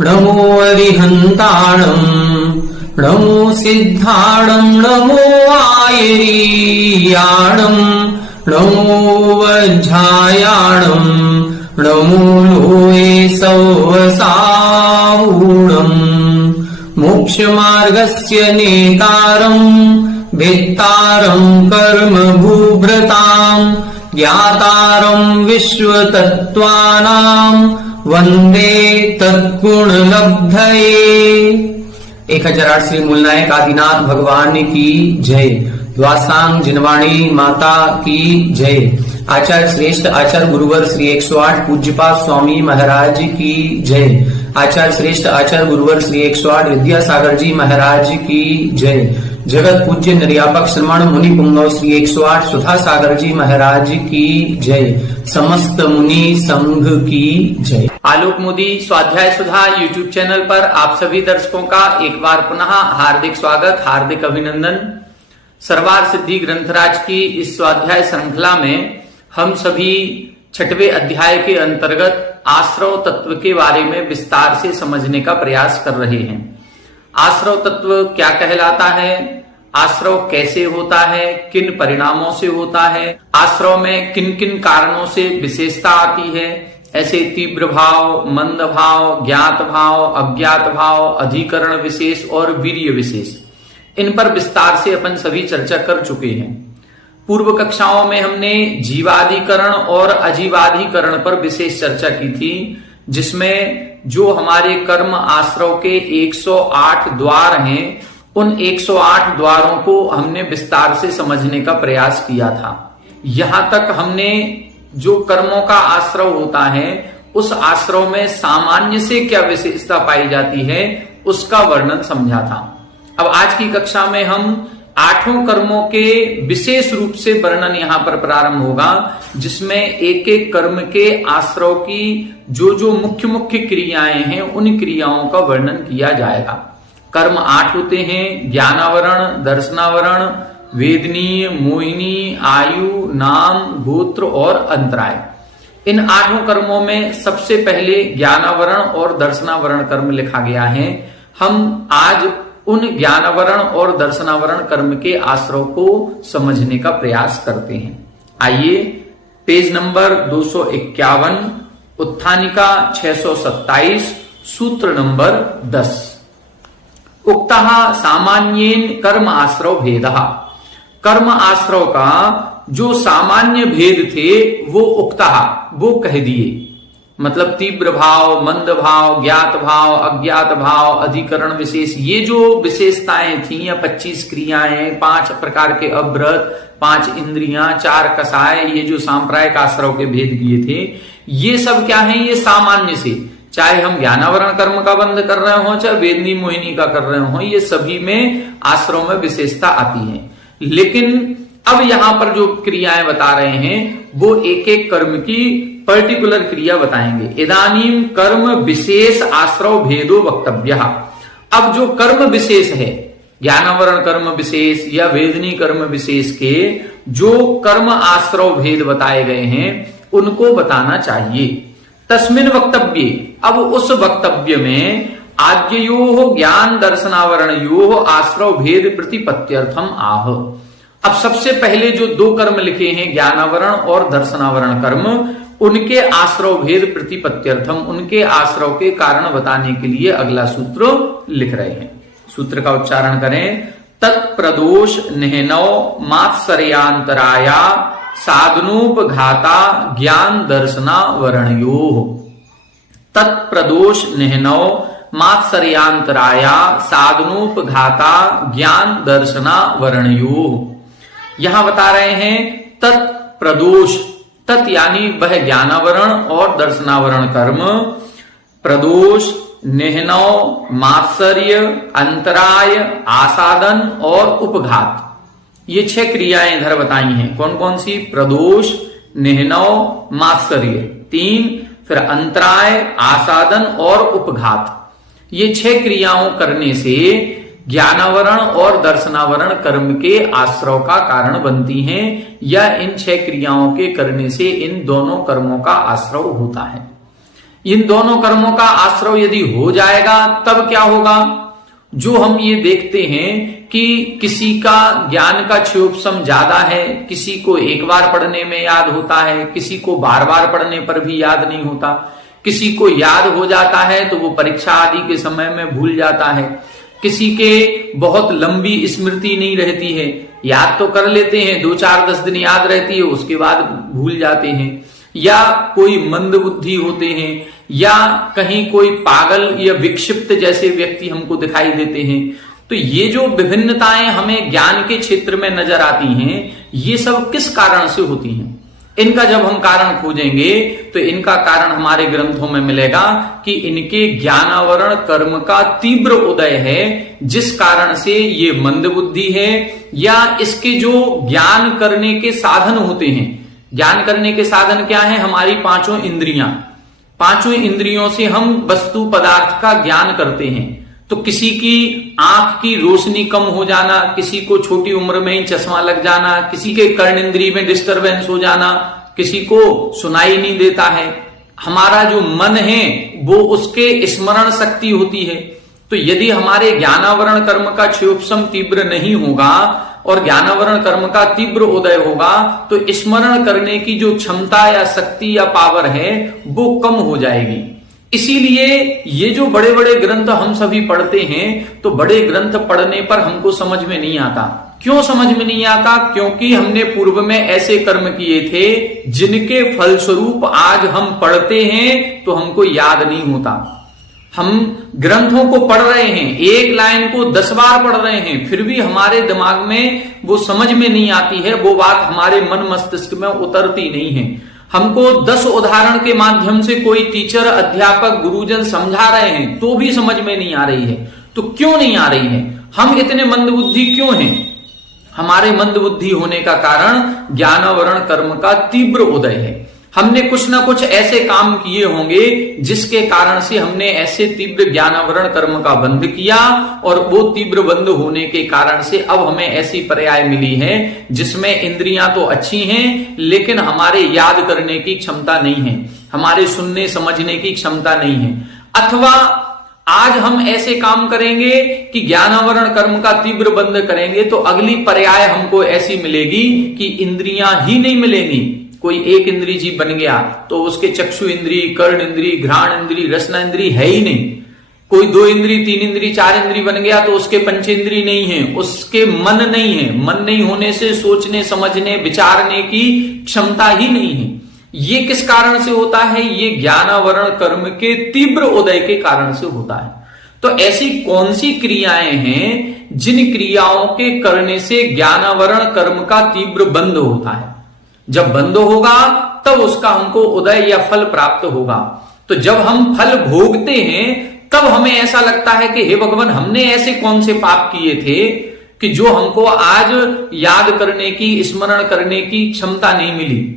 नमो अरिहन्ताणम् नमो सिद्धाणम् नमो आयरीयाणम् नमो वज्झायाणम् नमो लोये सौवसावूणम् मोक्षमार्गस्य नेतारम् भेत्तारम् कर्म भूभृताम् ज्ञातारम् विश्वतत्त्वानाम् वंदे तत्गुणलब्धये। 1008 श्री मूलनायक आदिनाथ भगवान की जय। द्वासांग जिनवाणी माता की जय। आचार्य श्रेष्ठ आचार्य गुरुवर श्री 108 पूज्यपाद स्वामी महाराज की जय। आचार्य श्रेष्ठ आचार्य गुरुवर श्री 108 विद्यासागर जी महाराज की जय। जगत पूज्य निर्यापक श्रमण मुनि पुंगव श्री 108 सुधा सागर जी महाराज की जय। समस्त मुनि संघ की जय। आलोक मोदी स्वाध्याय सुधा यूट्यूब चैनल पर आप सभी दर्शकों का एक बार पुनः हार्दिक स्वागत, हार्दिक अभिनंदन। सर्वार सिद्धि ग्रंथराज की इस स्वाध्याय श्रृंखला में हम सभी 6वें अध्याय के अंतर्गत आश्रव तत्व के बारे में विस्तार से समझने का प्रयास कर रहे हैं। आश्रव तत्व क्या कहलाता है, आश्रव कैसे होता है, किन परिणामों से होता है, आश्रव में किन किन कारणों से विशेषता आती है, ऐसे तीव्र भाव, मंद भाव, ज्ञात भाव, अज्ञात भाव, अधिकरण विशेष और वीर्य विशेष, इन पर विस्तार से अपन सभी चर्चा कर चुके हैं। पूर्व कक्षाओं में हमने जीवाधिकरण और अजीवाधिकरण पर विशेष चर्चा की थी, जिसमें जो हमारे कर्म आश्रव के 108 द्वार हैं, उन 108 द्वारों को हमने विस्तार से समझने का प्रयास किया था। यहां तक हमने जो कर्मों का आश्रव होता है, उस आश्रव में सामान्य से क्या विशेषता पाई जाती है, उसका वर्णन समझा था। अब आज की कक्षा में हम 8 कर्मों के विशेष रूप से वर्णन यहां पर प्रारंभ होगा, जिसमें एक एक कर्म के आश्रव की जो मुख्य मुख्य क्रियाएं हैं, उन क्रियाओं का वर्णन किया जाएगा। कर्म 8 होते हैं: ज्ञानावरण, दर्शनावरण, वेदनीय, मोहिनी, आयु, नाम, गोत्र और अंतराय। इन 8 कर्मों में सबसे पहले ज्ञानावरण और दर्शनावरण कर्म लिखा गया है। हम आज उन ज्ञानावरण और दर्शनावरण कर्म के आश्रव को समझने का प्रयास करते हैं। आइए पेज नंबर 251, उत्थानिका 627, सूत्र नंबर 10। उक्तः सामान्येन कर्म आश्रव भेदः। कर्म आश्रव का जो सामान्य भेद थे वो उक्तः, वो कह दिए। मतलब तीव्र भाव, मंद भाव, ज्ञात भाव, अज्ञात भाव, अधिकरण विशेष, ये जो विशेषताएं थी, या 25 क्रियाएं, 5 प्रकार के अव्रत, 5 इंद्रियां, 4 कसाय, ये जो सांप्रायिक आश्रव के भेद किए थे, ये सब क्या है? ये सामान्य से, चाहे हम ज्ञानावरण कर्म का बंध कर रहे हो, चाहे वेदनी मोहिनी का कर रहे हो, ये सभी में आश्रव में विशेषता आती है। लेकिन अब यहां पर जो क्रियाएं बता रहे हैं, वो एक एक कर्म की पर्टिकुलर क्रिया बताएंगे। इदानीम कर्म विशेष आश्रव भेदो वक्तव्यः। अब जो कर्म विशेष है, ज्ञानावरण कर्म विशेष या वेदनी कर्म विशेष के जो कर्म आश्रव भेद बताए गए हैं, उनको बताना चाहिए। तस्मिन् वक्तव्ये, अब उस वक्तव्य में आद्ययोः ज्ञान दर्शनावरणयोः आश्रव भेद प्रतिपत्त्यर्थम आह। अब सबसे पहले जो 2 कर्म लिखे हैं, ज्ञानावरण और दर्शनावरण कर्म, उनके आश्रव भेद प्रतिपत्त्यर्थम, उनके आश्रव के कारण बताने के लिए अगला सूत्र लिख रहे हैं। सूत्र का उच्चारण करें। तत्प्रदोष निहनौ मात्सर्यांतराया साधनोपघाता ज्ञान दर्शनावरणयोः। तत्प्रदोष निहनौ मात्सर्यांतराया साधनोपघाता ज्ञान दर्शनावरणयोः। यहां बता रहे हैं तत्प्रदोष, तत् यानी वह ज्ञानावरण और दर्शनावरण कर्म, प्रदोष, निहनौ, मात्सर्य, अंतराय, आसादन और उपघात, ये 6 क्रियाएं इधर बताई हैं। कौन कौन सी? प्रदोष, निहनौ, मात्सर्य 3, फिर अंतराय, आसादन और उपघात। ये 6 क्रियाओं करने से ज्ञानावरण और दर्शनावरण कर्म के आश्रव का कारण बनती हैं, या इन 6 क्रियाओं के करने से इन दोनों कर्मों का आश्रव होता है। इन दोनों कर्मों का आश्रव यदि हो जाएगा तब क्या होगा? जो हम ये देखते हैं कि किसी का ज्ञान का क्षयोपशम ज्यादा है, किसी को एक बार पढ़ने में याद होता है, किसी को बार बार पढ़ने पर भी याद नहीं होता, किसी को याद हो जाता है तो वो परीक्षा आदि के समय में भूल जाता है, किसी के बहुत लंबी स्मृति नहीं रहती है, याद तो कर लेते हैं, 2-4-10 दिन याद रहती है, उसके बाद भूल जाते हैं, या कोई मंद बुद्धि होते हैं, या कहीं कोई पागल या विक्षिप्त जैसे व्यक्ति हमको दिखाई देते हैं। तो ये जो विभिन्नताएं हमें ज्ञान के क्षेत्र में नजर आती हैं, ये सब किस कारण से होती हैं? इनका जब हम कारण खोजेंगे तो इनका कारण हमारे ग्रंथों में मिलेगा कि इनके ज्ञानावरण कर्म का तीव्र उदय है, जिस कारण से ये मंद बुद्धि है, या इसके जो ज्ञान करने के साधन होते हैं। ज्ञान करने के साधन क्या है? हमारी 5 इंद्रियां। 5 इंद्रियों से हम वस्तु पदार्थ का ज्ञान करते हैं। तो किसी की आंख की रोशनी कम हो जाना, किसी को छोटी उम्र में ही चश्मा लग जाना, किसी के कर्ण इंद्रिय में डिस्टरबेंस हो जाना, किसी को सुनाई नहीं देता है। हमारा जो मन है वो उसके स्मरण शक्ति होती है। तो यदि हमारे ज्ञानावरण कर्म का क्षयोपशम तीव्र नहीं होगा और ज्ञानावरण कर्म का तीव्र उदय होगा तो स्मरण करने की जो क्षमता या शक्ति या पावर है वो कम हो जाएगी। इसीलिए ये जो बड़े बड़े ग्रंथ हम सभी पढ़ते हैं, तो बड़े ग्रंथ पढ़ने पर हमको समझ में नहीं आता। क्यों समझ में नहीं आता? क्योंकि हमने पूर्व में ऐसे कर्म किए थे जिनके फलस्वरूप आज हम पढ़ते हैं तो हमको याद नहीं होता। हम ग्रंथों को पढ़ रहे हैं, एक लाइन को 10 बार पढ़ रहे हैं, फिर भी हमारे दिमाग में वो समझ में नहीं आती है, वो बात हमारे मन मस्तिष्क में उतरती नहीं है। हमको 10 उदाहरण के माध्यम से कोई टीचर, अध्यापक, गुरुजन समझा रहे हैं तो भी समझ में नहीं आ रही है। तो क्यों नहीं आ रही है? हम इतने मंदबुद्धि क्यों हैं? हमारे मंदबुद्धि होने का कारण ज्ञानावरण कर्म का तीव्र उदय है। हमने कुछ ना कुछ ऐसे काम किए होंगे जिसके कारण से हमने ऐसे तीव्र ज्ञानावरण कर्म का बंध किया, और वो तीव्र बंध होने के कारण से अब हमें ऐसी पर्याय मिली है जिसमें इंद्रियां तो अच्छी हैं लेकिन हमारे याद करने की क्षमता नहीं है, हमारे सुनने समझने की क्षमता नहीं है। अथवा आज हम ऐसे काम करेंगे कि ज्ञानावरण कर्म का तीव्र बंध करेंगे तो अगली पर्याय हमको ऐसी मिलेगी कि इंद्रियां ही नहीं मिलेंगी। कोई एक इंद्री जीव बन गया तो उसके चक्षु इंद्री, कर्ण इंद्री, घ्राण इंद्री, रसना इंद्री है ही नहीं। कोई 2 इंद्री, 3 इंद्री, 4 इंद्री बन गया तो उसके पंचेंद्री नहीं है, उसके मन नहीं है। मन नहीं होने से सोचने, समझने, विचारने की क्षमता ही नहीं है। ये किस कारण से होता है? ये ज्ञानावरण कर्म के तीव्र उदय के कारण से होता है। तो ऐसी कौन सी क्रियाएं हैं जिन क्रियाओं के करने से ज्ञानावरण कर्म का तीव्र बंध होता है? जब बंद होगा तब उसका हमको उदय या फल प्राप्त होगा। तो जब हम फल भोगते हैं तब हमें ऐसा लगता है कि हे भगवान, हमने ऐसे कौन से पाप किए थे कि जो हमको आज याद करने की, स्मरण करने की क्षमता नहीं मिली,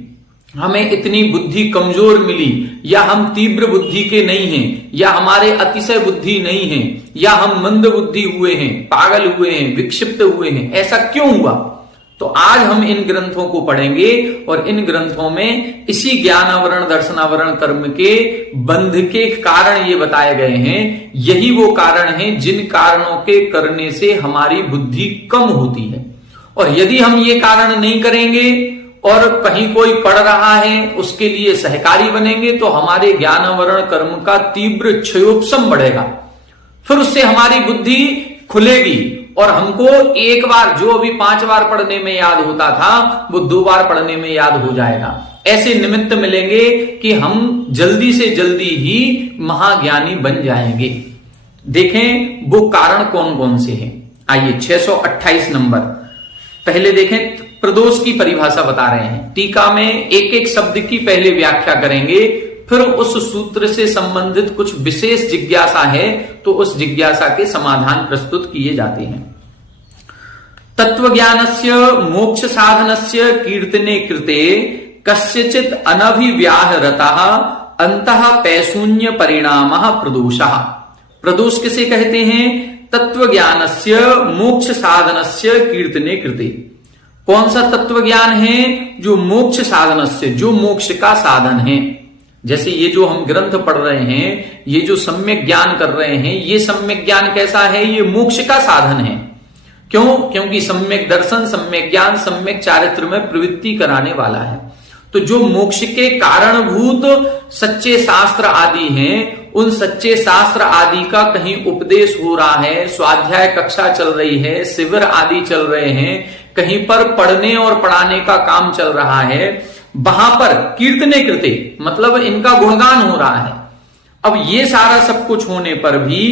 हमें इतनी बुद्धि कमजोर मिली, या हम तीव्र बुद्धि के नहीं हैं, या हमारे अतिशय बुद्धि नहीं है, या हम मंद बुद्धि हुए हैं, पागल हुए हैं, विक्षिप्त हुए हैं। ऐसा क्यों हुआ? तो आज हम इन ग्रंथों को पढ़ेंगे और इन ग्रंथों में इसी ज्ञानावरण दर्शनावरण कर्म के बंध के कारण ये बताए गए हैं। यही वो कारण हैं जिन कारणों के करने से हमारी बुद्धि कम होती है। और यदि हम ये कारण नहीं करेंगे और कहीं कोई पढ़ रहा है उसके लिए सहकारी बनेंगे तो हमारे ज्ञानावरण कर्म का तीव्र क्षयोपशम बढ़ेगा। फिर उससे हमारी बुद्धि खुलेगी और हमको एक बार जो अभी 5 बार पढ़ने में याद होता था वो 2 बार पढ़ने में याद हो जाएगा। ऐसे निमित्त मिलेंगे कि हम जल्दी से जल्दी ही महाज्ञानी बन जाएंगे। देखें वो कारण कौन कौन से हैं। आइए 628 नंबर पहले देखें। प्रदोष की परिभाषा बता रहे हैं। टीका में एक एक शब्द की पहले व्याख्या करेंगे, फिर उस सूत्र से संबंधित कुछ विशेष जिज्ञासा है तो उस जिज्ञासा के समाधान प्रस्तुत किए जाते हैं। तत्वज्ञानस्य मोक्ष साधनस्य कीर्तने कृते कस्यचित् अनभिव्याहरतः अंतः पैशून्य परिणामः प्रदोषः। प्रदोष किसे कहते हैं? तत्वज्ञानस्य मोक्ष साधनस्य कीर्तने कृते। कौन सा तत्व ज्ञान है? जो मोक्ष साधन से, जो मोक्ष का साधन है। जैसे ये जो हम ग्रंथ पढ़ रहे हैं, ये जो सम्यक ज्ञान कर रहे हैं, ये सम्यक ज्ञान कैसा है? ये मोक्ष का साधन है। क्यों? क्योंकि सम्यक दर्शन, सम्यक ज्ञान, सम्यक चारित्र में प्रवृत्ति कराने वाला है। तो जो मोक्ष के कारणभूत सच्चे शास्त्र आदि हैं, उन सच्चे शास्त्र आदि का कहीं उपदेश हो रहा है, स्वाध्याय कक्षा चल रही है, शिविर आदि चल रहे हैं, कहीं पर पढ़ने और पढ़ाने का काम चल रहा है, वहां पर कीर्तने कृते मतलब इनका गुणगान हो रहा है। अब ये सारा सब कुछ होने पर भी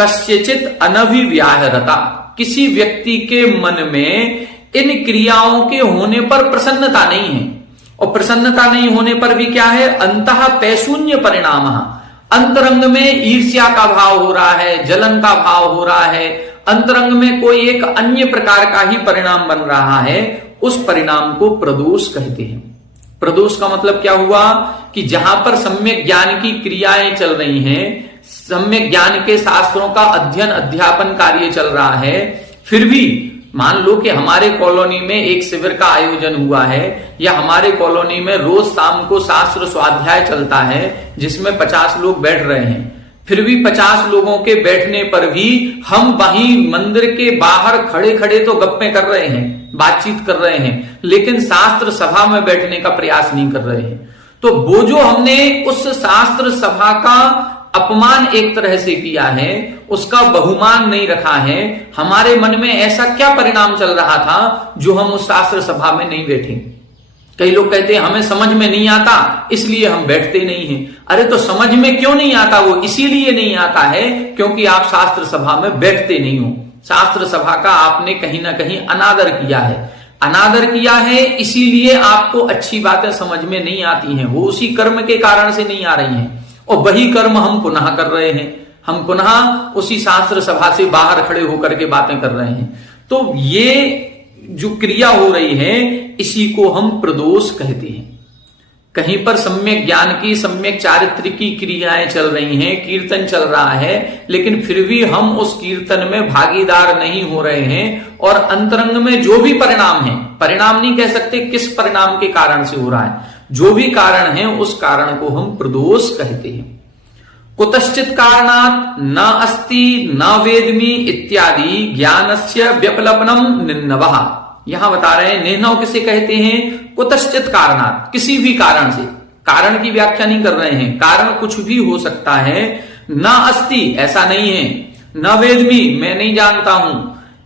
कस्यचित अनभिव्याहरता, किसी व्यक्ति के मन में इन क्रियाओं के होने पर प्रसन्नता नहीं है। और प्रसन्नता नहीं होने पर भी क्या है? अंतः पैशून्य परिणाम, अंतरंग में ईर्ष्या का भाव हो रहा है, जलन का भाव हो रहा है, अंतरंग में कोई एक अन्य प्रकार का ही परिणाम बन रहा है। उस परिणाम को प्रदोष कहते हैं। प्रदोष का मतलब क्या हुआ? कि जहां पर सम्यक ज्ञान की क्रियाएं चल रही हैं, सम्यक ज्ञान के शास्त्रों का अध्ययन अध्यापन कार्य चल रहा है, फिर भी मान लो कि हमारे कॉलोनी में एक शिविर का आयोजन हुआ है, या हमारे कॉलोनी में रोज शाम को शास्त्र स्वाध्याय चलता है जिसमें 50 लोग बैठ रहे हैं, फिर भी 50 लोगों के बैठने पर भी हम वहीं मंदिर के बाहर खड़े खड़े तो गप्पे कर रहे हैं, बातचीत कर रहे हैं, लेकिन शास्त्र सभा में बैठने का प्रयास नहीं कर रहे हैं। तो वो जो हमने उस शास्त्र सभा का अपमान एक तरह से किया है, उसका बहुमान नहीं रखा है, हमारे मन में ऐसा क्या परिणाम चल रहा था जो हम उस शास्त्र सभा में नहीं बैठे? कई लोग कहते हैं हमें समझ में नहीं आता इसलिए हम बैठते नहीं हैं। अरे तो समझ में क्यों नहीं आता? वो इसीलिए नहीं आता है क्योंकि आप शास्त्र सभा में बैठते नहीं हो। शास्त्र सभा का आपने कहीं ना कहीं अनादर किया है। अनादर किया है इसीलिए आपको अच्छी बातें समझ में नहीं आती हैं, वो उसी कर्म के कारण से नहीं आ रही हैं, और वही कर्म हम पुनः कर रहे हैं। हम पुनः उसी शास्त्र सभा से बाहर खड़े होकर के बातें कर रहे हैं। तो ये जो क्रिया हो रही है इसी को हम प्रदोष कहते हैं। कहीं पर सम्यक ज्ञान की, सम्यक चारित्र की क्रियाएं चल रही हैं, कीर्तन चल रहा है, लेकिन फिर भी हम उस कीर्तन में भागीदार नहीं हो रहे हैं, और अंतरंग में जो भी परिणाम है, परिणाम नहीं कह सकते किस परिणाम के कारण से हो रहा है, जो भी कारण है उस कारण को हम प्रदोष कहते हैं। कुतश्चित कारणात् न अस्ति न वेदमी इत्यादि ज्ञानस्य व्यपलपनम निन्नवः। यहां बता रहे हैं निन्नव किसे कहते हैं? कुतश्चित कारणात्, किसी भी कारण से। कारण की व्याख्या नहीं कर रहे हैं, कारण कुछ भी हो सकता है। न अस्ति ऐसा नहीं है, न वेदमी मैं नहीं जानता हूं,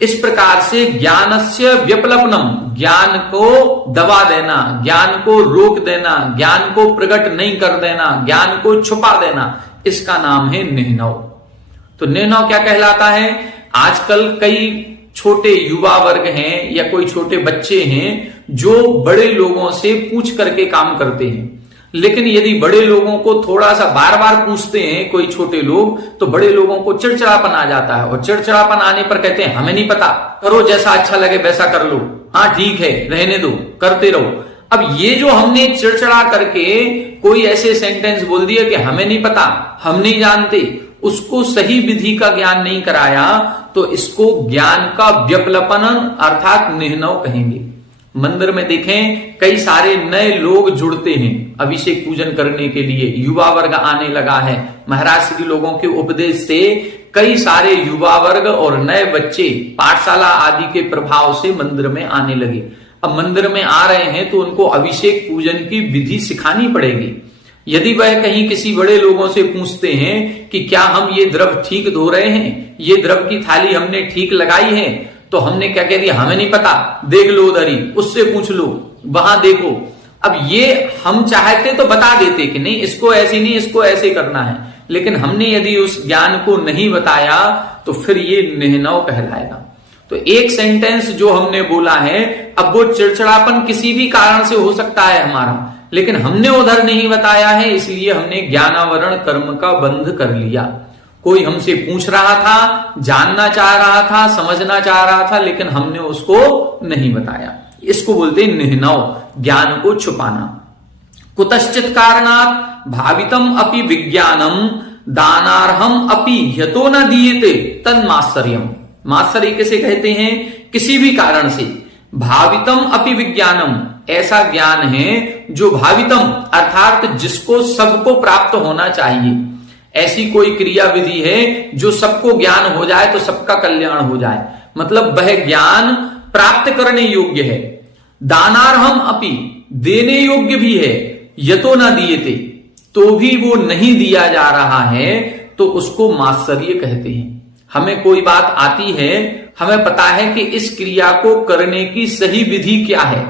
इस प्रकार से ज्ञानस्य व्यपलपनम, ज्ञान को दबा देना, ज्ञान को रोक देना, ज्ञान को प्रकट नहीं कर देना, ज्ञान को छुपा देना, इसका नाम है निह्नव। तो निह्नव क्या कहलाता है? आजकल कई छोटे युवा वर्ग हैं या कोई छोटे बच्चे हैं जो बड़े लोगों से पूछ करके काम करते हैं, लेकिन यदि बड़े लोगों को थोड़ा सा बार बार पूछते हैं कोई छोटे लोग, तो बड़े लोगों को चिड़चिड़ापन आ जाता है, और चिड़चिड़ापन आने पर कहते हैं हमें नहीं पता, करो जैसा अच्छा लगे वैसा कर लो, हाँ ठीक है रहने दो, करते रहो। अब ये जो हमने चिड़चिड़ा करके कोई ऐसे सेंटेंस बोल दिया कि हमें नहीं पता, हम नहीं जानते, उसको सही विधि का ज्ञान नहीं कराया, तो इसको ज्ञान का व्यपलपन अर्थात निह्नव कहेंगे। मंदिर में देखें कई सारे नए लोग जुड़ते हैं अभिषेक पूजन करने के लिए, युवा वर्ग आने लगा है। महाराज श्री लोगों के उपदेश से कई सारे युवा वर्ग और नए बच्चे पाठशाला आदि के प्रभाव से मंदिर में आने लगे। अब मंदिर में आ रहे हैं तो उनको अभिषेक पूजन की विधि सिखानी पड़ेगी। यदि वह कहीं किसी बड़े लोगों से पूछते हैं कि क्या हम ये द्रव ठीक धो रहे हैं, ये द्रव की थाली हमने ठीक लगाई है, तो हमने क्या कह दिया, हमें नहीं पता, देख लो उधर ही, उससे पूछ लो, वहां देखो। अब ये हम चाहते तो बता देते कि नहीं इसको ऐसे नहीं, इसको ऐसे करना है, लेकिन हमने यदि उस ज्ञान को नहीं बताया तो फिर ये निह्नव कहलाएगा। तो एक सेंटेंस जो हमने बोला है, अब वो चिड़चिड़ापन किसी भी कारण से हो सकता है हमारा, लेकिन हमने उधर नहीं बताया है, इसलिए हमने ज्ञानावरण कर्म का बंध कर लिया। कोई हमसे पूछ रहा था, जानना चाह रहा था, समझना चाह रहा था, लेकिन हमने उसको नहीं बताया। इसको बोलते हैं निह्नव, ज्ञान को छुपाना। कुतश्चित कारणात् भावितम अपि विज्ञानम दानार्हम अपि यतो न दीयते तन्मात्सर्यम। मात्सर्य किसे कहते हैं? किसी भी कारण से भावितम अपि विज्ञानम, ऐसा ज्ञान है जो भावितम अर्थात जिसको सबको प्राप्त होना चाहिए, ऐसी कोई क्रिया विधि है जो सबको ज्ञान हो जाए तो सबका कल्याण हो जाए, मतलब वह ज्ञान प्राप्त करने योग्य है। दानार्हम अपि, देने योग्य भी है, यतो न दिएते, तो भी वो नहीं दिया जा रहा है, तो उसको मात्सर्य कहते हैं। हमें कोई बात आती है, हमें पता है कि इस क्रिया को करने की सही विधि क्या है,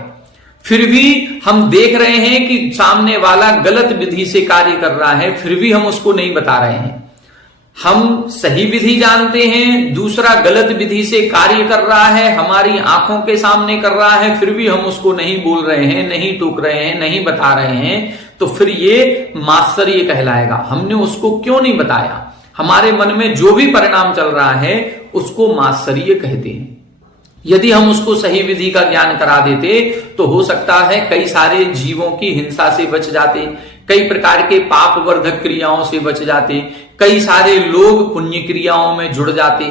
फिर भी हम देख रहे हैं कि सामने वाला गलत विधि से कार्य कर रहा है, फिर भी हम उसको नहीं बता रहे हैं। हम सही विधि जानते हैं, दूसरा गलत विधि से कार्य कर रहा है, हमारी आंखों के सामने कर रहा है, फिर भी हम उसको नहीं बोल रहे हैं, नहीं टोक रहे हैं, नहीं बता रहे हैं, तो फिर ये मात्सर्य कहलाएगा। हमने उसको क्यों नहीं बताया, हमारे मन में जो भी परिणाम चल रहा है उसको मात्सर्य कहते हैं। यदि हम उसको सही विधि का ज्ञान करा देते तो हो सकता है कई सारे जीवों की हिंसा से बच जाते, कई प्रकार के पाप वर्धक क्रियाओं से बच जाते, कई सारे लोग पुण्य क्रियाओं में जुड़ जाते,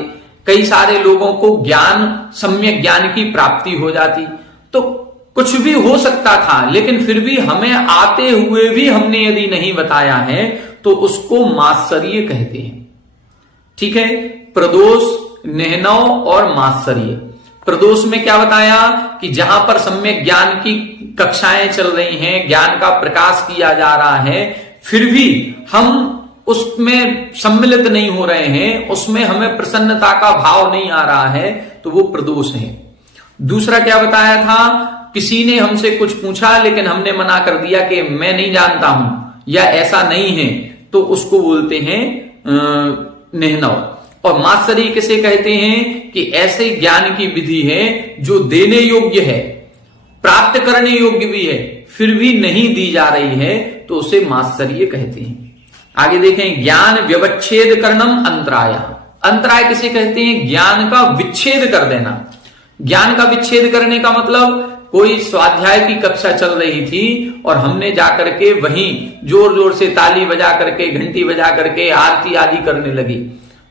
कई सारे लोगों को ज्ञान, सम्यक ज्ञान की प्राप्ति हो जाती। तो कुछ भी हो सकता था, लेकिन फिर भी हमें आते हुए भी हमने यदि नहीं बताया है तो उसको मात्सर्य कहते हैं। ठीक है, प्रदोष, नेहनव और मात्सर्य। प्रदोष में क्या बताया कि जहां पर सम्यक ज्ञान की कक्षाएं चल रही हैं, ज्ञान का प्रकाश किया जा रहा है, फिर भी हम उसमें सम्मिलित नहीं हो रहे हैं, उसमें हमें प्रसन्नता का भाव नहीं आ रहा है, तो वो प्रदोष है। दूसरा क्या बताया था, किसी ने हमसे कुछ पूछा लेकिन हमने मना कर दिया कि मैं नहीं जानता हूं या ऐसा नहीं है, तो उसको बोलते हैं नेहनव। और मात्सर्य किसे कहते हैं कि ऐसे ज्ञान की विधि है जो देने योग्य है, प्राप्त करने योग्य भी है, फिर भी नहीं दी जा रही है, तो उसे मात्सर्य कहते हैं। आगे देखें, ज्ञान व्यवच्छेद करणम अंतराय। अंतराय किसे कहते हैं, ज्ञान का विच्छेद कर देना। ज्ञान का विच्छेद करने का मतलब, कोई स्वाध्याय की कक्षा चल रही थी और हमने जाकर के वहीं जोर जोर से ताली बजा करके, घंटी बजा करके आरती आदि करने लगी।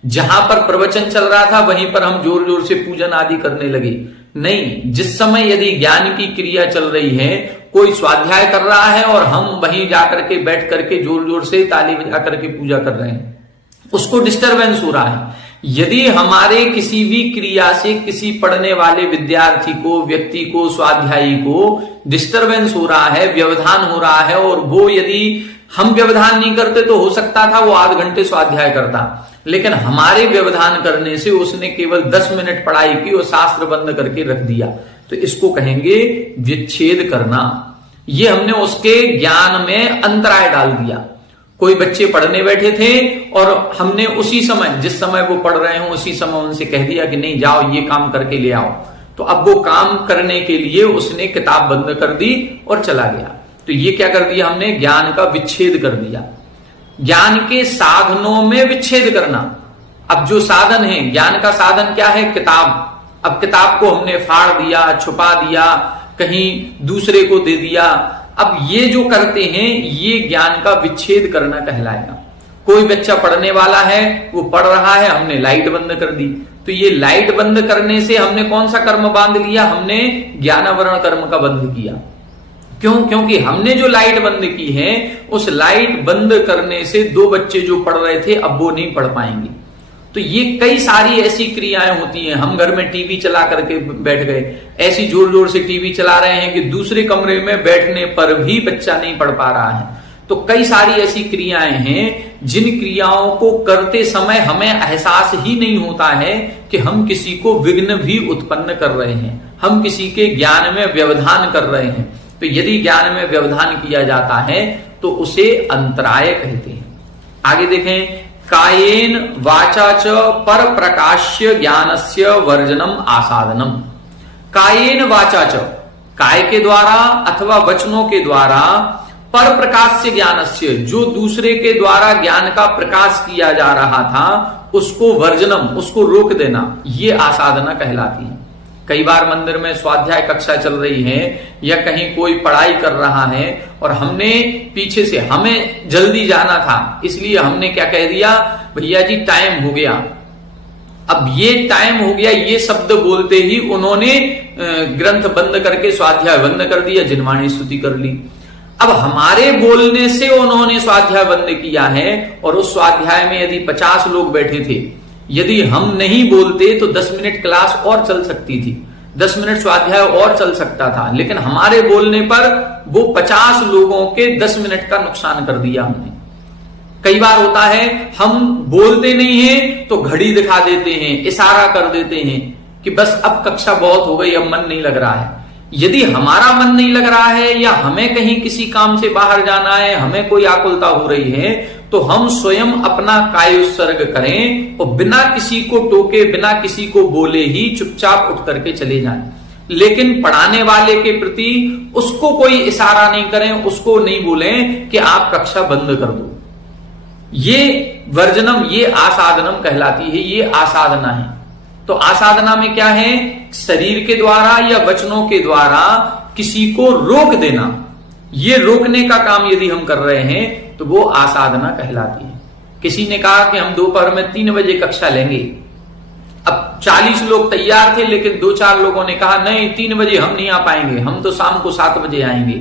जहां पर प्रवचन चल रहा था वहीं पर हम जोर जोर से पूजन आदि करने लगे। नहीं, जिस समय यदि ज्ञान की क्रिया चल रही है, कोई स्वाध्याय कर रहा है और हम वहीं जाकर के बैठ करके जोर जोर से ताली बजा करके पूजा कर रहे हैं, उसको डिस्टरबेंस हो रहा है। यदि हमारे किसी भी क्रिया से किसी पढ़ने वाले विद्यार्थी को, व्यक्ति को, स्वाध्यायी को डिस्टरबेंस हो रहा है, व्यवधान हो रहा है, और वो यदि हम व्यवधान नहीं करते तो हो सकता था वो आध घंटे स्वाध्याय करता, लेकिन हमारे व्यवधान करने से उसने केवल 10 मिनट पढ़ाई की और शास्त्र बंद करके रख दिया, तो इसको कहेंगे विच्छेद करना। ये हमने उसके ज्ञान में अंतराय डाल दिया। कोई बच्चे पढ़ने बैठे थे और हमने उसी समय, जिस समय वो पढ़ रहे हो उसी समय उनसे कह दिया कि नहीं जाओ ये काम करके ले आओ, तो अब वो काम करने के लिए उसने किताब बंद कर दी और चला गया। तो ये क्या कर दिया हमने, ज्ञान का विच्छेद कर दिया। ज्ञान के साधनों में विच्छेद करना। अब जो साधन है, ज्ञान का साधन क्या है, किताब। अब किताब को हमने फाड़ दिया, छुपा दिया, कहीं दूसरे को दे दिया। अब ये जो करते हैं ये ज्ञान का विच्छेद करना कहलाएगा। कोई बच्चा पढ़ने वाला है, वो पढ़ रहा है, हमने लाइट बंद कर दी, तो ये लाइट बंद करने से हमने कौन सा कर्म बांध लिया, हमने ज्ञानावरण कर्म का बंध किया। क्यों? क्योंकि हमने जो लाइट बंद की है, उस लाइट बंद करने से दो बच्चे जो पढ़ रहे थे अब वो नहीं पढ़ पाएंगे। तो ये कई सारी ऐसी क्रियाएं होती हैं। हम घर में टीवी चला करके बैठ गए, ऐसी जोर जोर से टीवी चला रहे हैं कि दूसरे कमरे में बैठने पर भी बच्चा नहीं पढ़ पा रहा है। तो कई सारी ऐसी क्रियाएं हैं जिन क्रियाओं को करते समय हमें एहसास ही नहीं होता है कि हम किसी को विघ्न भी उत्पन्न कर रहे हैं, हम किसी के ज्ञान में व्यवधान कर रहे हैं। तो यदि ज्ञान में व्यवधान किया जाता है तो उसे अंतराय कहते हैं। आगे देखें, कायेन वाचा च पर प्रकाश्य ज्ञानस्य वर्जनम आसादनम। कायेन वाचा च, काय के द्वारा अथवा वचनों के द्वारा, पर प्रकाश्य ज्ञानस्य, जो दूसरे के द्वारा ज्ञान का प्रकाश किया जा रहा था उसको वर्जनम, उसको रोक देना, ये आसाधना कहलाती है। कई बार मंदिर में स्वाध्याय कक्षा चल रही है या कहीं कोई पढ़ाई कर रहा है और हमने पीछे से, हमें जल्दी जाना था इसलिए हमने क्या कह दिया, भैया जी टाइम हो गया। अब ये टाइम हो गया ये शब्द बोलते ही उन्होंने ग्रंथ बंद करके स्वाध्याय बंद कर दिया, जिनवाणी स्तुति कर ली। अब हमारे बोलने से उन्होंने स्वाध्याय बंद किया है, और उस स्वाध्याय में यदि 50 लोग बैठे थे, यदि हम नहीं बोलते तो 10 मिनट क्लास और चल सकती थी, 10 मिनट स्वाध्याय और चल सकता था, लेकिन हमारे बोलने पर वो 50 लोगों के 10 मिनट का नुकसान कर दिया हमने। कई बार होता है हम बोलते नहीं हैं तो घड़ी दिखा देते हैं, इशारा कर देते हैं कि बस अब कक्षा बहुत हो गई, अब मन नहीं लग रहा है। यदि हमारा मन नहीं लग रहा है या हमें कहीं किसी काम से बाहर जाना है, हमें कोई आकुलता हो रही है, तो हम स्वयं अपना काय उत्सर्ग करें और बिना किसी को टोके, बिना किसी को बोले ही चुपचाप उठ करके चले जाएं। लेकिन पढ़ाने वाले के प्रति उसको कोई इशारा नहीं करें, उसको नहीं बोलें कि आप कक्षा बंद कर दो। ये वर्जनम, ये आसादनम कहलाती है, ये आसाधना है। तो आसाधना में क्या है? शरीर के द्वारा या वचनों के द्वारा किसी को रोक देना। ये रोकने का काम यदि हम कर रहे हैं तो वो आसाधना कहलाती है। किसी ने कहा कि हम दोपहर में 3 बजे कक्षा लेंगे। अब 40 लोग तैयार थे, लेकिन 2-4 लोगों ने कहा नहीं 3 बजे हम नहीं आ पाएंगे, हम तो शाम को 7 बजे आएंगे।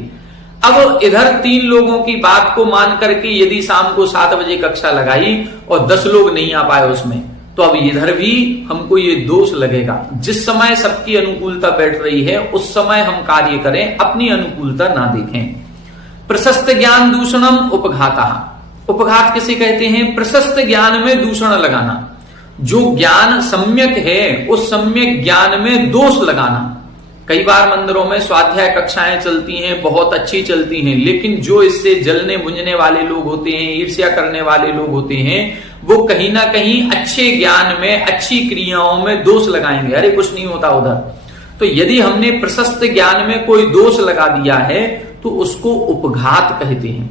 अब इधर 3 लोगों की बात को मान करके यदि शाम को 7 बजे कक्षा लगाई और 10 लोग नहीं आ पाए उसमें, तो अब इधर भी हमको ये दोष लगेगा। जिस समय सबकी अनुकूलता बैठ रही है उस समय हम कार्य करें, अपनी अनुकूलता ना देखें। प्रशस्त ज्ञान दूषणम उपघाता। उपघात किसे कहते हैं? प्रशस्त ज्ञान में दूषण लगाना। जो ज्ञान सम्यक है उस सम्यक ज्ञान में दोष लगाना। कई बार मंदिरों में स्वाध्याय कक्षाएं चलती हैं, बहुत अच्छी चलती हैं, लेकिन जो इससे जलने बुझने वाले लोग होते हैं, ईर्ष्या करने वाले लोग होते हैं, वो कहीं ना कहीं अच्छे ज्ञान में, अच्छी क्रियाओं में दोष लगाएंगे, अरे कुछ नहीं होता उधर। तो यदि हमने प्रशस्त ज्ञान में कोई दोष लगा दिया है तो उसको उपघात कहते हैं।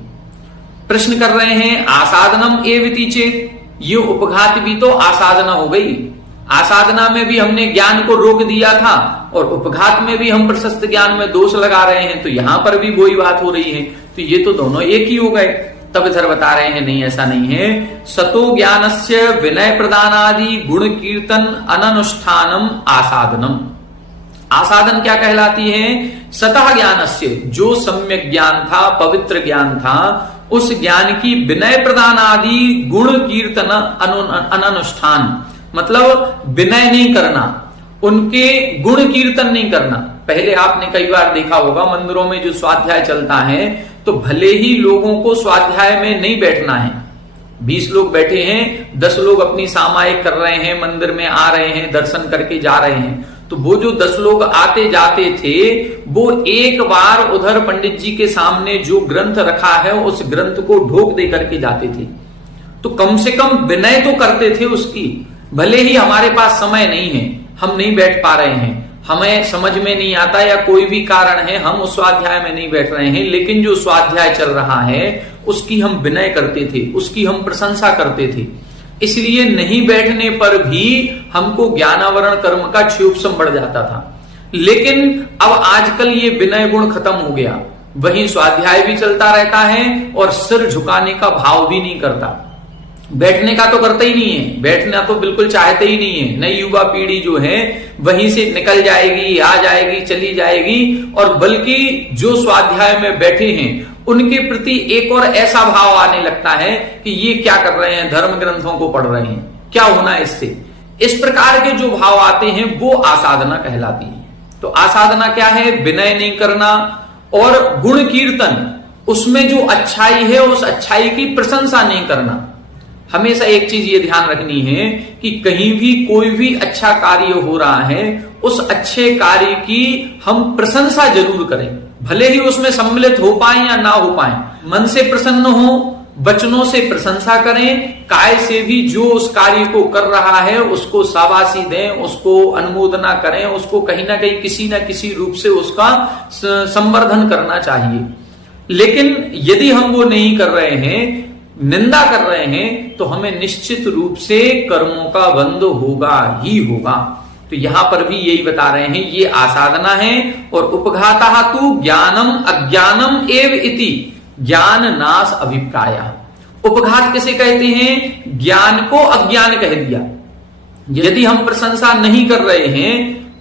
प्रश्न कर रहे हैं आसाधनम एवति चेत, ये उपघात भी तो आसाधना हो गई। आसाधना में भी हमने ज्ञान को रोक दिया था और उपघात में भी हम प्रशस्त ज्ञान में दोष लगा रहे हैं, तो यहां पर भी वही बात हो रही है। तो ये तो दोनों एक ही हो गए। तब इधर बता रहे हैं नहीं, ऐसा नहीं है। सतो ज्ञानस्य विनय प्रदानादि गुण कीर्तन अननुष्ठानम आसाधनम। आसाधन क्या कहलाती है? सतः ज्ञानस्य, जो सम्यक ज्ञान था, पवित्र ज्ञान था, उस ज्ञान की विनय प्रदान आदि गुण कीर्तन अननुष्ठान, मतलब विनय नहीं करना, उनके गुण कीर्तन नहीं करना। पहले आपने कई बार देखा होगा मंदिरों में जो स्वाध्याय चलता है, तो भले ही लोगों को स्वाध्याय में नहीं बैठना है, 20 लोग बैठे हैं, 10 लोग अपनी सामायिक कर रहे हैं, मंदिर में आ रहे हैं, दर्शन करके जा रहे हैं, तो वो जो 10 लोग आते जाते थे वो एक बार उधर पंडित जी के सामने जो ग्रंथ रखा है उस ग्रंथ को ढोक दे करके जाते थे। तो कम से कम विनय तो करते थे उसकी। भले ही हमारे पास समय नहीं है, हम नहीं बैठ पा रहे हैं, हमें समझ में नहीं आता या कोई भी कारण है हम उस स्वाध्याय में नहीं बैठ रहे हैं, लेकिन जो स्वाध्याय चल रहा है उसकी हम विनय करते थे, उसकी हम प्रशंसा करते थे। इसलिए नहीं बैठने पर भी हमको ज्ञानावरण कर्म का क्षोभसम बढ़ जाता था। लेकिन अब आजकल ये विनय गुण खत्म हो गया, वहीं स्वाध्याय भी चलता रहता है और सिर झुकाने का भाव भी नहीं करता। बैठने का तो करता ही नहीं है, बैठना तो बिल्कुल चाहते ही नहीं है। नई युवा पीढ़ी जो है वहीं से निकल जाएगी, आ जाएगी, चली जाएगी, और बल्कि जो स्वाध्याय में बैठे हैं उनके प्रति एक और ऐसा भाव आने लगता है कि ये क्या कर रहे हैं, धर्म ग्रंथों को पढ़ रहे हैं, क्या होना है इससे। इस प्रकार के जो भाव आते हैं वो आसाधना कहलाती है। तो आसाधना क्या है? विनय नहीं करना और गुण कीर्तन, उसमें जो अच्छाई है उस अच्छाई की प्रशंसा नहीं करना। हमेशा एक चीज ये ध्यान रखनी है कि कहीं भी कोई भी अच्छा कार्य हो रहा है, उस अच्छे कार्य की हम प्रशंसा जरूर करें, भले ही उसमें सम्मिलित हो पाए या ना हो पाए। मन से प्रसन्न हो, वचनों से प्रशंसा करें, काय से भी जो उस कार्य को कर रहा है उसको शाबाशी दें, उसको अनुमोदना करें, उसको कहीं ना कहीं किसी ना किसी रूप से उसका संवर्धन करना चाहिए। लेकिन यदि हम वो नहीं कर रहे हैं, निंदा कर रहे हैं, तो हमें निश्चित रूप से कर्मों का बंध होगा ही होगा। तो यहां पर भी यही बता रहे हैं, ये आसाधना है। और उपघाता तु ज्ञानम अज्ञानम एव इति ज्ञान नाश अभिप्राय। उपघात किसे कहते हैं? ज्ञान को अज्ञान कह दिया। यदि हम प्रशंसा नहीं कर रहे हैं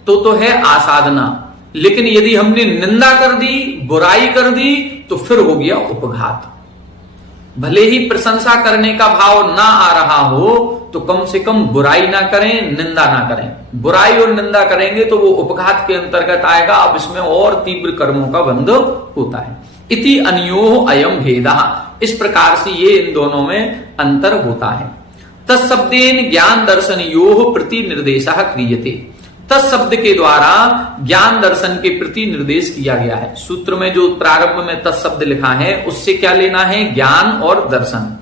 तो है आसाधना, लेकिन यदि हमने निंदा कर दी, बुराई कर दी, तो फिर हो गया उपघात। भले ही प्रशंसा करने का भाव ना आ रहा हो तो कम से कम बुराई ना करें, निंदा ना करें। बुराई और निंदा करेंगे तो वो उपघात के अंतर्गत आएगा। अब इसमें और तीव्र कर्मों का बंध होता है। इति अन्योः अयम भेदः, इस प्रकार से ये इन दोनों में अंतर होता है। तत्शब्देन ज्ञान दर्शनयोः प्रति निर्देशः क्रियते, तत्शब्द के द्वारा ज्ञान दर्शन के प्रति निर्देश किया गया है। सूत्र में जो प्रारंभ में तत्शब्द लिखा है उससे क्या लेना है, ज्ञान और दर्शन।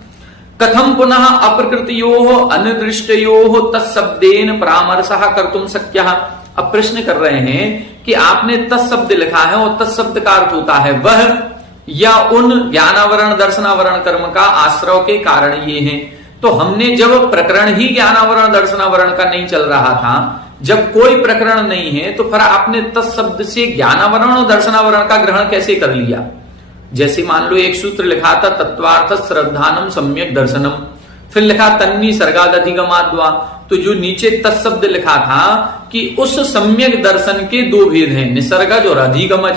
कथम पुनः अप्रकृतयोः अनिदृष्टयोः तत्शब्देन परामर्शः कर्तुम शक्यः। अब प्रश्न कर रहे हैं कि आपने तत्शब्द लिखा है और तत्शब्द का अर्थ होता है वह या उन ज्ञानावरण दर्शनावरण कर्म का आश्रव के कारण ये हैं। तो हमने जब प्रकरण ही ज्ञानावरण दर्शनावरण का नहीं चल रहा था, जब कोई प्रकरण नहीं है, तो फिर आपने तत्शब्द से ज्ञानावरण और दर्शनावरण का ग्रहण कैसे कर लिया। जैसे मान लो एक सूत्र लिखा था तत्वार्थ श्रद्धानम सम्यक दर्शनम, फिर लिखा तन्नी सर्गादधिगमाद्वा, तो जो नीचे तत्शब्द लिखा था कि उस सम्यक दर्शन के दो भेद हैं, निसर्गज और अधिगमज।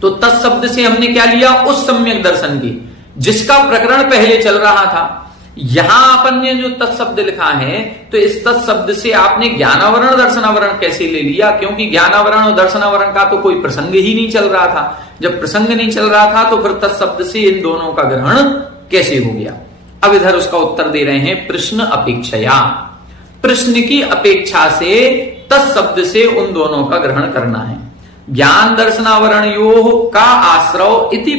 तो तत्शब्द से हमने क्या लिया, उस सम्यक दर्शन की जिसका प्रकरण पहले चल रहा था। यहां अपन ने जो तत्शब्द लिखा है तो इस तत्शब्द से आपने ज्ञानावरण दर्शनावरण कैसे ले लिया, क्योंकि ज्ञानावरण और दर्शनावरण का तो कोई प्रसंग ही नहीं चल रहा था। जब प्रसंग नहीं चल रहा था तो फिर तत्शब्द से इन दोनों का ग्रहण कैसे हो गया। अब इधर उसका उत्तर दे रहे हैं, प्रश्न अपेक्षया, प्रश्न की अपेक्षा से तत्शब्द से उन दोनों का ग्रहण करना है। ज्ञान दर्शनावरणयोः का आश्रव इति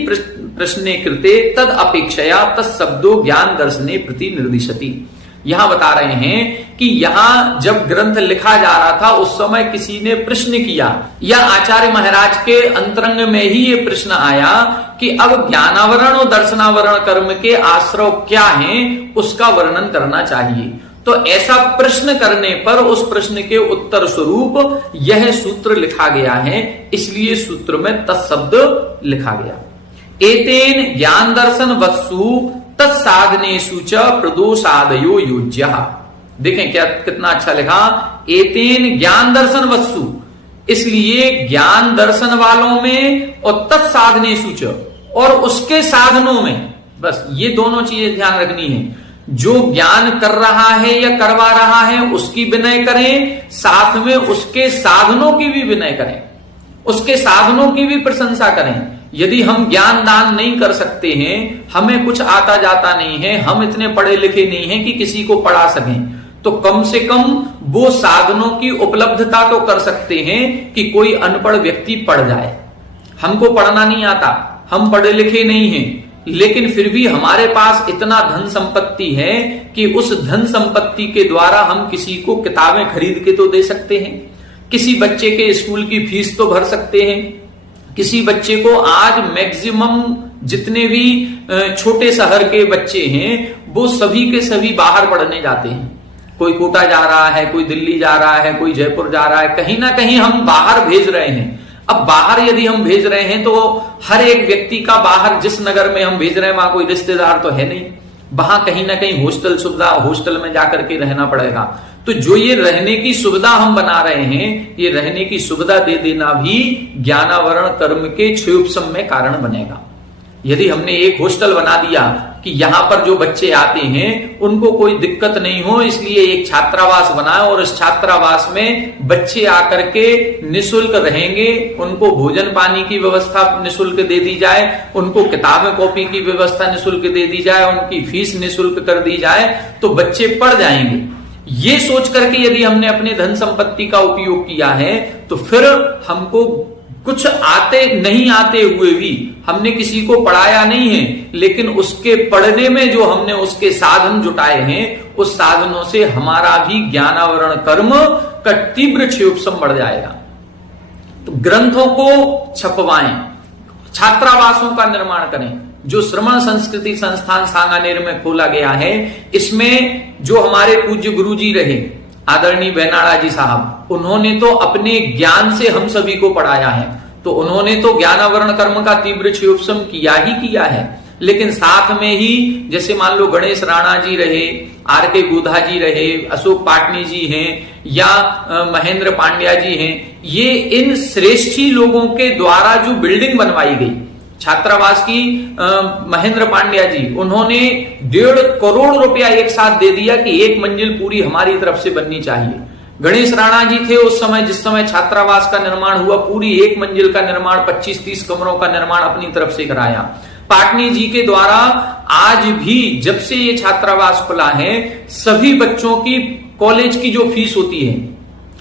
प्रश्ने कृते तद अपेक्षया तत्शब्दो ज्ञान दर्शने प्रति निर्दिशति। यहां बता रहे हैं कि यहां जब ग्रंथ लिखा जा रहा था उस समय किसी ने प्रश्न किया, या आचार्य महाराज के अंतरंग में ही ये प्रश्न आया कि अब ज्ञानावरण और दर्शनावरण कर्म के आश्रव क्या हैं, उसका वर्णन करना चाहिए। तो ऐसा प्रश्न करने पर उस प्रश्न के उत्तर स्वरूप यह सूत्र लिखा गया है, इसलिए सूत्र में तत्शब्द लिखा गया। एतेन ज्ञान दर्शन वत्सु तत्साधनेषु च प्रदोषादयो योज्यः। देखें क्या कितना अच्छा लिखा, एतेन ज्ञान दर्शन वत्सु, इसलिए ज्ञान दर्शन वालों में और तत्साधनेषु च, और उसके साधनों में, बस ये दोनों चीजें ध्यान रखनी है। जो ज्ञान कर रहा है या करवा रहा है उसकी विनय करें, साथ में उसके साधनों की भी विनय करें, उसके साधनों की भी प्रशंसा करें। यदि हम ज्ञान दान नहीं कर सकते हैं, हमें कुछ आता जाता नहीं है, हम इतने पढ़े लिखे नहीं हैं कि किसी को पढ़ा सकें, तो कम से कम वो साधनों की उपलब्धता तो कर सकते हैं कि कोई अनपढ़ व्यक्ति पढ़ जाए। हमको पढ़ना नहीं आता, हम पढ़े लिखे नहीं हैं, लेकिन फिर भी हमारे पास इतना धन संपत्ति है कि उस धन संपत्ति के द्वारा हम किसी को किताबें खरीद के तो दे सकते हैं, किसी बच्चे के स्कूल की फीस तो भर सकते हैं, किसी बच्चे को आज मैक्सिमम जितने भी छोटे शहर के बच्चे हैं वो सभी के सभी बाहर पढ़ने जाते हैं। कोई कोटा जा रहा है, कोई दिल्ली जा रहा है, कोई जयपुर जा रहा है, कहीं ना कहीं हम बाहर भेज रहे हैं। अब बाहर यदि हम भेज रहे हैं तो हर एक व्यक्ति का बाहर जिस नगर में हम भेज रहे हैं वहां कोई रिश्तेदार तो है नहीं, वहां कहीं ना कहीं हॉस्टल सुविधा, हॉस्टल में जाकर के रहना पड़ेगा। तो जो ये रहने की सुविधा हम बना रहे हैं, ये रहने की सुविधा दे देना भी ज्ञानावरण कर्म के क्षयोपशम में कारण बनेगा। यदि हमने एक हॉस्टल बना दिया कि यहां पर जो बच्चे आते हैं उनको कोई दिक्कत नहीं हो, इसलिए एक छात्रावास बनाए और इस छात्रावास में बच्चे आकर के निःशुल्क रहेंगे, उनको भोजन पानी की व्यवस्था निःशुल्क दे दी जाए, उनको किताबें कॉपी की व्यवस्था निःशुल्क दे दी जाए, उनकी फीस निःशुल्क कर दी जाए, तो बच्चे पढ़ जाएंगे। ये सोच करके यदि हमने अपने धन संपत्ति का उपयोग किया है तो फिर हमको कुछ आते नहीं आते हुए भी हमने किसी को पढ़ाया नहीं है, लेकिन उसके पढ़ने में जो हमने उसके साधन जुटाए हैं उस साधनों से हमारा भी ज्ञानावरण कर्म का तीव्र क्षयोपशम बढ़ जाएगा। तो ग्रंथों को छपवाएं, छात्रावासों का निर्माण करें। जो श्रमण संस्कृति संस्थान सांगानेर में खोला गया है, इसमें जो हमारे पूज्य गुरुजी रहे आदरणीय बेनाड़ा जी साहब, उन्होंने तो अपने ज्ञान से हम सभी को पढ़ाया है। तो उन्होंने तो ज्ञानावरण कर्म का तीव्र क्षयोपशम किया ही किया है, लेकिन साथ में ही जैसे मान लो गणेश राणा जी रहे, आर के गोधा जी रहे, अशोक पाटनी जी हैं या महेंद्र पांड्या जी हैं, ये इन श्रेष्ठी लोगों के द्वारा जो बिल्डिंग बनवाई गई, छात्रावास की महेंद्र पांड्या जी, उन्होंने 1.5 करोड़ रुपया एक साथ दे दिया कि एक मंजिल पूरी हमारी तरफ से बननी चाहिए। गणेश राणा जी थे उस समय, जिस समय छात्रावास का निर्माण हुआ, पूरी एक मंजिल का निर्माण 25-30 कमरों का निर्माण अपनी तरफ से कराया। पाटनी जी के द्वारा आज भी जब से ये छात्रावास खुला है, सभी बच्चों की कॉलेज की जो फीस होती है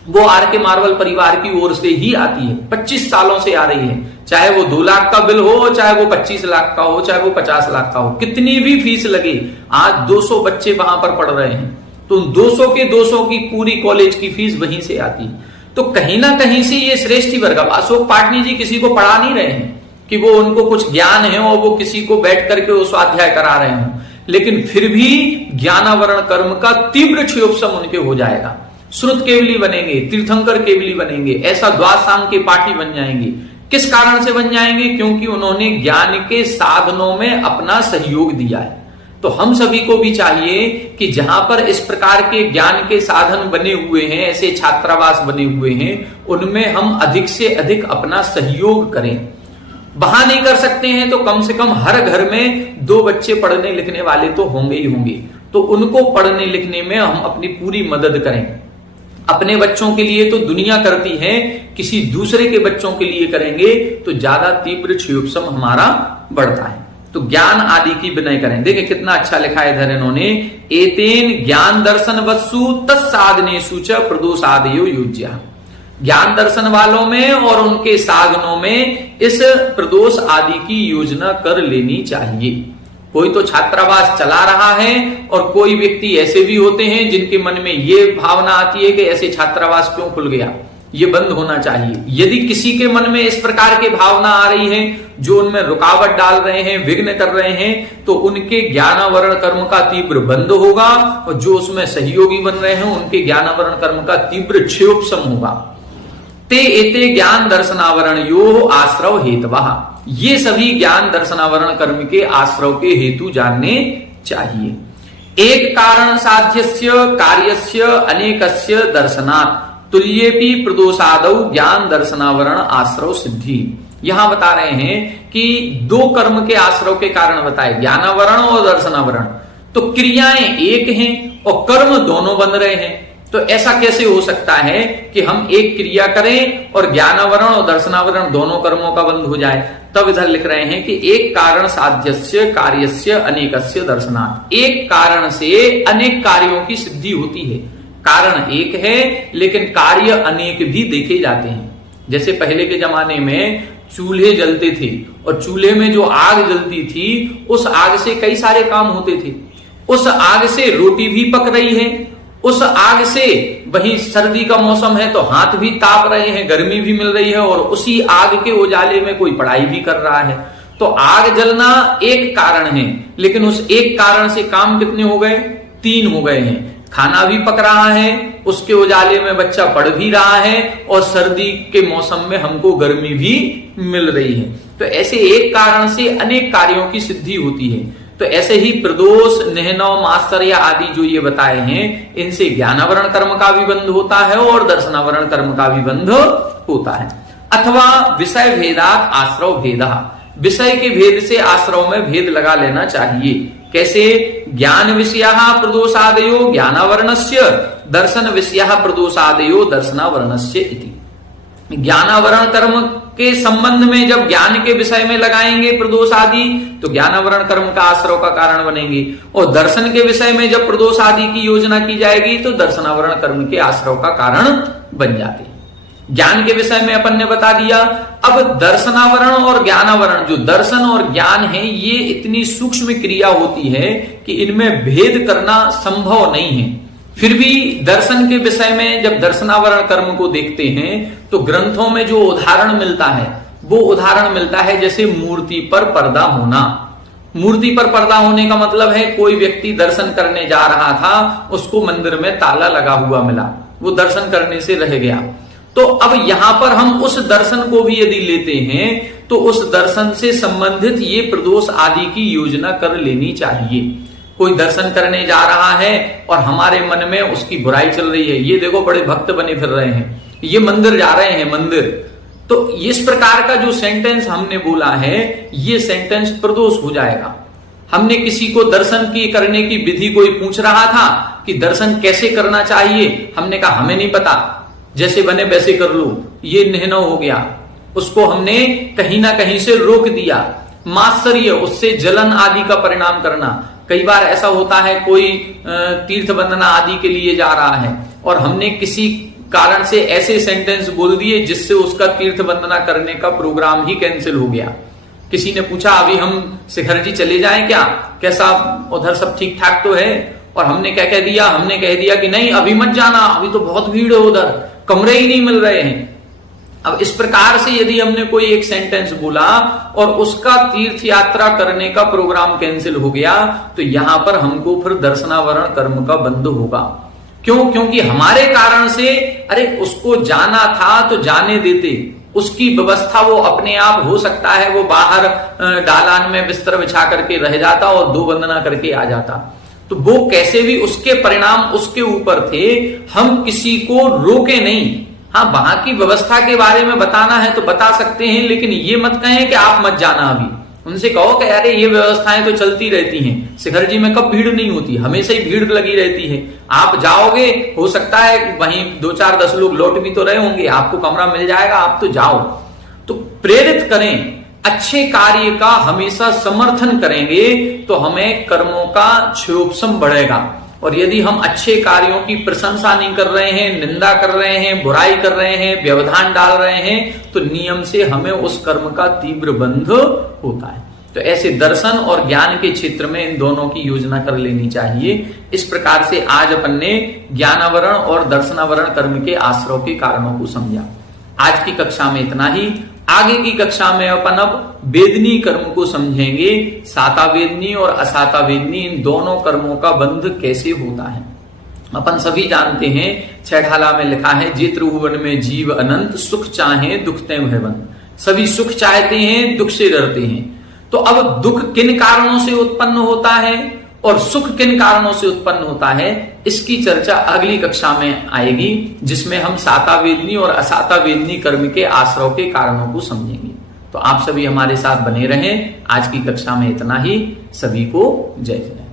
वो आर के मार्वल परिवार की ओर से ही आती है। 25 सालों से आ रही है, चाहे वो 2 लाख का बिल हो, चाहे वो 25 लाख का हो, चाहे वो 50 लाख का हो, कितनी भी फीस लगे, आज 200 बच्चे वहां पर पढ़ रहे हैं, तो 200 के 200 की पूरी कॉलेज की फीस वहीं से आती है। तो कहीं ना कहीं से ये श्रेष्ठी वर्ग, अशोक पाटनी जी किसी को पढ़ा नहीं रहे हैं कि वो उनको कुछ ज्ञान है और वो किसी को बैठ करके वो स्वाध्याय करा रहे हों, लेकिन फिर भी ज्ञानावरण कर्म का तीव्र क्षयोपशम उनके हो जाएगा। श्रुत केवली बनेंगे, तीर्थंकर केवली बनेंगे, ऐसा द्वासांग के पाठी बन जाएंगे। किस कारण से बन जाएंगे? क्योंकि उन्होंने ज्ञान के साधनों में अपना सहयोग दिया है। तो हम सभी को भी चाहिए कि जहां पर इस प्रकार के ज्ञान के साधन बने हुए हैं, ऐसे छात्रावास बने हुए हैं, उनमें हम अधिक से अधिक अपना सहयोग करें। वहां नहीं कर सकते हैं तो कम से कम हर घर में 2 बच्चे पढ़ने लिखने वाले तो होंगे ही होंगे, तो उनको पढ़ने लिखने में हम अपनी पूरी मदद करें। अपने बच्चों के लिए तो दुनिया करती है, किसी दूसरे के बच्चों के लिए करेंगे तो ज्यादा तीव्र क्षयोपशम हमारा बढ़ता है। तो ज्ञान आदि की विनय करें। देखिए कितना अच्छा लिखा है इधर इन्होंने, एतेन ज्ञान दर्शन वत्सु तत्साधनेषु च प्रदोषादयो युज्या। ज्ञान दर्शन वालों में और उनके साधनों में इस प्रदोष आदि की योजना कर लेनी चाहिए। कोई तो छात्रावास चला रहा है और कोई व्यक्ति ऐसे भी होते हैं जिनके मन में ये भावना आती है कि ऐसे छात्रावास क्यों खुल गया, ये बंद होना चाहिए। यदि किसी के मन में इस प्रकार की भावना आ रही है जो उनमें रुकावट डाल रहे हैं, विघ्न कर रहे हैं, तो उनके ज्ञानावरण कर्म का तीव्र बंद होगा और जो उसमें सहयोगी बन रहे हैं उनके ज्ञानावरण कर्म का तीव्र क्षयोपशम होगा। ते एते ज्ञान दर्शनावरण यो आश्रव हेतवः, ये सभी ज्ञान दर्शनावरण कर्म के आश्रव के हेतु जानने चाहिए। एक कारण साध्यस्य कार्यस्य अनेकस्य दर्शनात् तुल्येपि प्रदोषादौ ज्ञान दर्शनावरण आश्रव सिद्धि। यहां बता रहे हैं कि 2 कर्म के आश्रव के कारण बताए, ज्ञानावरण और दर्शनावरण। तो क्रियाएं एक हैं और कर्म दोनों बन रहे हैं। तो ऐसा कैसे हो सकता है कि हम एक क्रिया करें और ज्ञानावरण और दर्शनावरण दोनों कर्मों का बंध हो जाए? तब इधर लिख रहे हैं कि एक कारण साध्यस्य कार्यस्य अनेकस्य दर्शनात्, एक कारण से अनेक कार्यों की सिद्धि होती है। कारण एक है लेकिन कार्य अनेक भी देखे जाते हैं। जैसे पहले के जमाने में चूल्हे जलते थे और चूल्हे में जो आग जलती थी उस आग से कई सारे काम होते थे। उस आग से रोटी भी पक रही है, उस आग से वही सर्दी का मौसम है तो हाथ भी ताप रहे हैं, गर्मी भी मिल रही है, और उसी आग के उजाले में कोई पढ़ाई भी कर रहा है। तो आग जलना एक कारण है, लेकिन उस एक कारण से काम कितने हो गए? 3 हो गए हैं। खाना भी पक रहा है, उसके उजाले में बच्चा पढ़ भी रहा है, और सर्दी के मौसम में हमको गर्मी भी मिल रही है। तो ऐसे एक कारण से अनेक कार्यों की सिद्धि होती है। तो ऐसे ही प्रदोष, निहनव, मास्तर्य आदि जो ये बताए हैं, इनसे ज्ञानावरण कर्म का भी बंध होता है और दर्शनावरण कर्म का भी बंध होता है। अथवा विषय भेदात आश्रव भेदा, विषय के भेद से आश्रव में भेद लगा लेना चाहिए। कैसे? ज्ञान विषयः प्रदोषादयो ज्ञानावरणस्य, दर्शन विषयः प्रदोषादयो दर्शनावरणस्य इति। ज्ञानावरण कर्म के संबंध में जब ज्ञान के विषय में लगाएंगे प्रदोष आदि, तो ज्ञानावरण कर्म का आश्रव का कारण बनेंगे, और दर्शन के विषय में जब प्रदोष आदि की योजना की जाएगी तो दर्शनावरण कर्म के आश्रव का कारण बन जाते हैं। ज्ञान के विषय में अपन ने बता दिया। अब दर्शनावरण और ज्ञानावरण, जो दर्शन और ज्ञान है, ये इतनी सूक्ष्म क्रिया होती है कि इनमें भेद करना संभव नहीं है। फिर भी दर्शन के विषय में जब दर्शनावरण कर्म को देखते हैं तो ग्रंथों में जो उदाहरण मिलता है वो उदाहरण मिलता है जैसे मूर्ति पर पर्दा होना। मूर्ति पर पर्दा होने का मतलब है कोई व्यक्ति दर्शन करने जा रहा था, उसको मंदिर में ताला लगा हुआ मिला, वो दर्शन करने से रह गया। तो अब यहां पर हम उस दर्शन को भी यदि लेते हैं तो उस दर्शन से संबंधित ये प्रदोष आदि की योजना कर लेनी चाहिए। कोई दर्शन करने जा रहा है और हमारे मन में उसकी बुराई चल रही है, ये देखो बड़े भक्त बने फिर रहे हैं, ये मंदिर जा रहे हैं, मंदिर तो इस प्रकार का जो सेंटेंस हमने बोला है, ये सेंटेंस प्रदोष हो जाएगा। हमने किसी को दर्शन की करने की विधि, कोई पूछ रहा था कि दर्शन कैसे करना चाहिए, हमने कहा हमें नहीं पता, जैसे बने वैसे कर लो, ये नहना हो गया। उसको हमने कहीं ना कहीं से रोक दिया। मात्सर्य, उससे जलन आदि का परिणाम करना। कई बार ऐसा होता है कोई तीर्थ वंदना आदि के लिए जा रहा है और हमने किसी कारण से ऐसे सेंटेंस बोल दिए जिससे उसका तीर्थ वंदना करने का प्रोग्राम ही कैंसिल हो गया। किसी ने पूछा अभी हम शिखर जी चले जाएं क्या, कैसा उधर सब ठीक ठाक तो है, और हमने क्या कह दिया, हमने कह दिया कि नहीं अभी मत जाना, अभी तो बहुत भीड़ है, उधर कमरे ही नहीं मिल रहे हैं। अब इस प्रकार से यदि हमने कोई एक सेंटेंस बोला और उसका तीर्थ यात्रा करने का प्रोग्राम कैंसिल हो गया, तो यहां पर हमको फिर दर्शनावरण कर्म का बंध होगा। क्यों? क्योंकि हमारे कारण से, अरे उसको जाना था तो जाने देते, उसकी व्यवस्था वो अपने आप, हो सकता है वो बाहर दालान में बिस्तर बिछा करके रह जाता और 2 वंदना करके आ जाता, तो वो कैसे भी उसके परिणाम उसके ऊपर थे, हम किसी को रोके नहीं। हाँ, वहां की व्यवस्था के बारे में बताना है तो बता सकते हैं, लेकिन ये मत कहें कि आप मत जाना। अभी उनसे कहो कि अरे ये व्यवस्थाएं तो चलती रहती हैं, शिखर जी में कब भीड़ नहीं होती, हमेशा ही भीड़ लगी रहती है। आप जाओगे, हो सकता है वहीं 2-4-10 लोग लौट भी तो रहे होंगे, आपको कमरा मिल जाएगा, आप तो जाओ। तो प्रेरित करें, अच्छे कार्य का हमेशा समर्थन करेंगे तो हमें कर्मों का क्षयोपशम बढ़ेगा। और यदि हम अच्छे कार्यों की प्रशंसा नहीं कर रहे हैं, निंदा कर रहे हैं, बुराई कर रहे हैं, व्यवधान डाल रहे हैं, तो नियम से हमें उस कर्म का तीव्र बंध होता है। तो ऐसे दर्शन और ज्ञान के क्षेत्र में इन दोनों की योजना कर लेनी चाहिए। इस प्रकार से आज अपन ने ज्ञानावरण और दर्शनावरण कर्म के आश्रय के कारणों को समझा। आज की कक्षा में इतना ही। आगे की कक्षा में अपन अब वेदनी कर्म को समझेंगे। साता वेदनी और असाता वेदनी, इन दोनों कर्मों का बंध कैसे होता है। अपन सभी जानते हैं, छठाला में लिखा है, जे त्रिभुवन में जीव अनंत, सुख चाहे दुख ते भयवंत। सभी सुख चाहते हैं, दुख से डरते हैं। तो अब दुख किन कारणों से उत्पन्न होता है और सुख किन कारणों से उत्पन्न होता है, इसकी चर्चा अगली कक्षा में आएगी, जिसमें हम साता वेदनी और असाता वेदनी कर्म के आश्रय के कारणों को समझेंगे। तो आप सभी हमारे साथ बने रहें। आज की कक्षा में इतना ही। सभी को जय जय।